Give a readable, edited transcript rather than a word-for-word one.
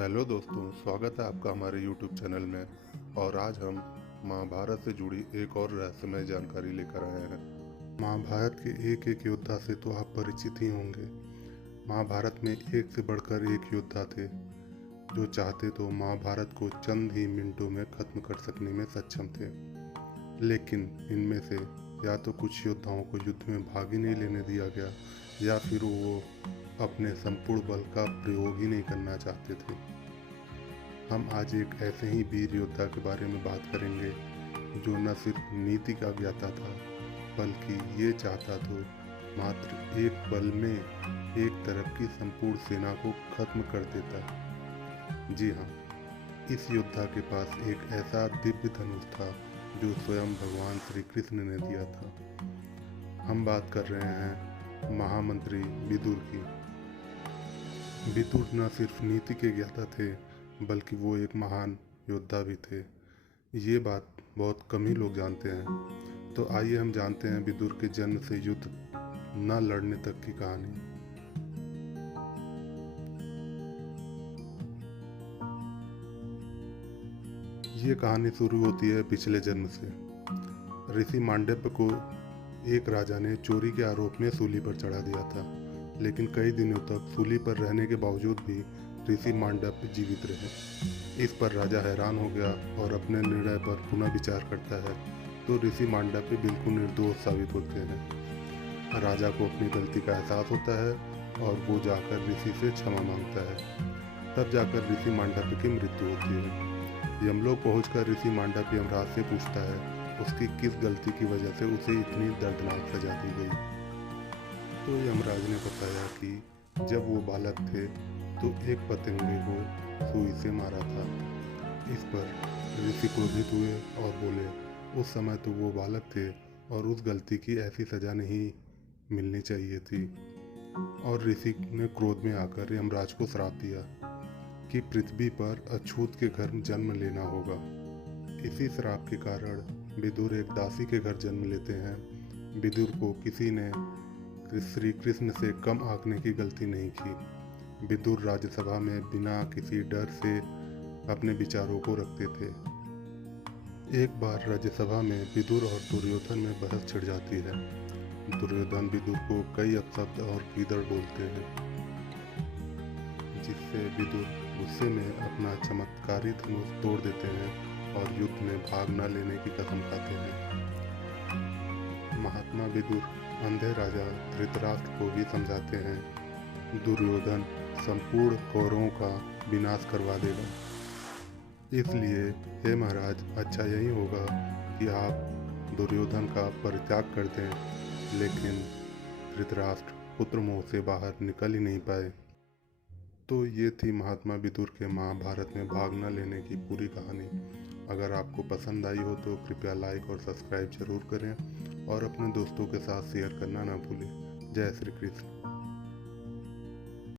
Hello दोस्तों, स्वागत है आपका हमारे YouTube चैनल में। और आज हम महाभारत से जुड़ी एक और रहस्यमय जानकारी लेकर आए हैं। महाभारत के एक एक योद्धा से तो आप परिचित ही होंगे। महाभारत में एक से बढ़कर एक योद्धा थे जो चाहते तो महाभारत को चंद ही मिनटों में खत्म कर सकने में सक्षम थे। लेकिन इनमें से या तो कुछ योद्धाओं को युद्ध में भाग ही नहीं लेने दिया गया, या फिर वो अपने संपूर्ण बल का प्रयोग ही नहीं करना चाहते थे। हम आज एक ऐसे ही वीर योद्धा के बारे में बात करेंगे जो न सिर्फ नीति का ज्ञाता था, बल्कि ये चाहता तो मात्र एक बल में एक तरफ की संपूर्ण सेना को खत्म कर देता। जी हाँ, इस योद्धा के पास एक ऐसा दिव्य धनुष था जो स्वयं भगवान श्री कृष्ण ने दिया था। हम बात कर रहे हैं महामंत्री विदुर की। विदुर न सिर्फ नीति के ज्ञाता थे, बल्कि वो एक महान योद्धा भी थे। ये बात बहुत कम ही लोग जानते हैं। तो आइए हम जानते हैं विदुर के जन्म से युद्ध न लड़ने तक की कहानी। ये कहानी शुरू होती है पिछले जन्म से। ऋषि मांडव्य को एक राजा ने चोरी के आरोप में सूली पर चढ़ा दिया था, लेकिन कई दिनों तक सूली पर रहने के बावजूद भी ऋषि मांडव्य जीवित रहे। इस पर राजा हैरान हो गया और अपने निर्णय पर पुनः विचार करता है तो ऋषि मांडव्य बिल्कुल निर्दोष साबित होते हैं। राजा को अपनी गलती का एहसास होता है और वो जाकर ऋषि से क्षमा मांगता है। तब जाकर ऋषि मांडव्य की मृत्यु होती है। यमलोक पहुंचकर ऋषि मांडव्य यमराज से पूछता है उसकी किस गलती की वजह से उसे इतनी दर्दनाक सजा दी गई। तो यमराज ने बताया कि जब वो बालक थे तो एक पतंगे को सुई से मारा था। इस पर ऋषि क्रोधित हुए और बोले उस समय तो वो बालक थे और उस गलती की ऐसी सजा नहीं मिलनी चाहिए थी। और ऋषि ने क्रोध में आकर यमराज को श्राप दिया कि पृथ्वी पर अछूत के घर जन्म लेना होगा। इसी श्राप के कारण विदुर एक दासी के घर जन्म लेते हैं। विदुर को किसी ने श्री कृष्ण से कम आंकने की गलती नहीं की। विदुर राज्यसभा में बिना किसी डर से अपने विचारों को रखते थे। एक बार राज्यसभा में विदुर और दुर्योधन में बहस छिड़ जाती है। दुर्योधन विदुर को कई अपशब्द और कीदड़ बोलते हैं, जिससे विदुर गुस्से में अपना चमत्कारी धनुष तोड़ देते हैं और युद्ध में भाग न लेने की कसम खाते हैं। महात्मा विदुर अंधे राजा धृतराष्ट्र को भी समझाते हैं दुर्योधन संपूर्ण कौरवों का विनाश करवा देगा। इसलिए हे महाराज, अच्छा यही होगा कि आप दुर्योधन का परित्याग कर दें। लेकिन धृतराष्ट्र पुत्र मोह से बाहर निकल ही नहीं पाए। तो ये थी महात्मा विदुर के महाभारत में भाग न लेने की पूरी कहानी। अगर आपको पसंद आई हो तो कृपया लाइक और सब्सक्राइब जरूर करें और अपने दोस्तों के साथ शेयर करना ना भूलें। जय श्री कृष्ण।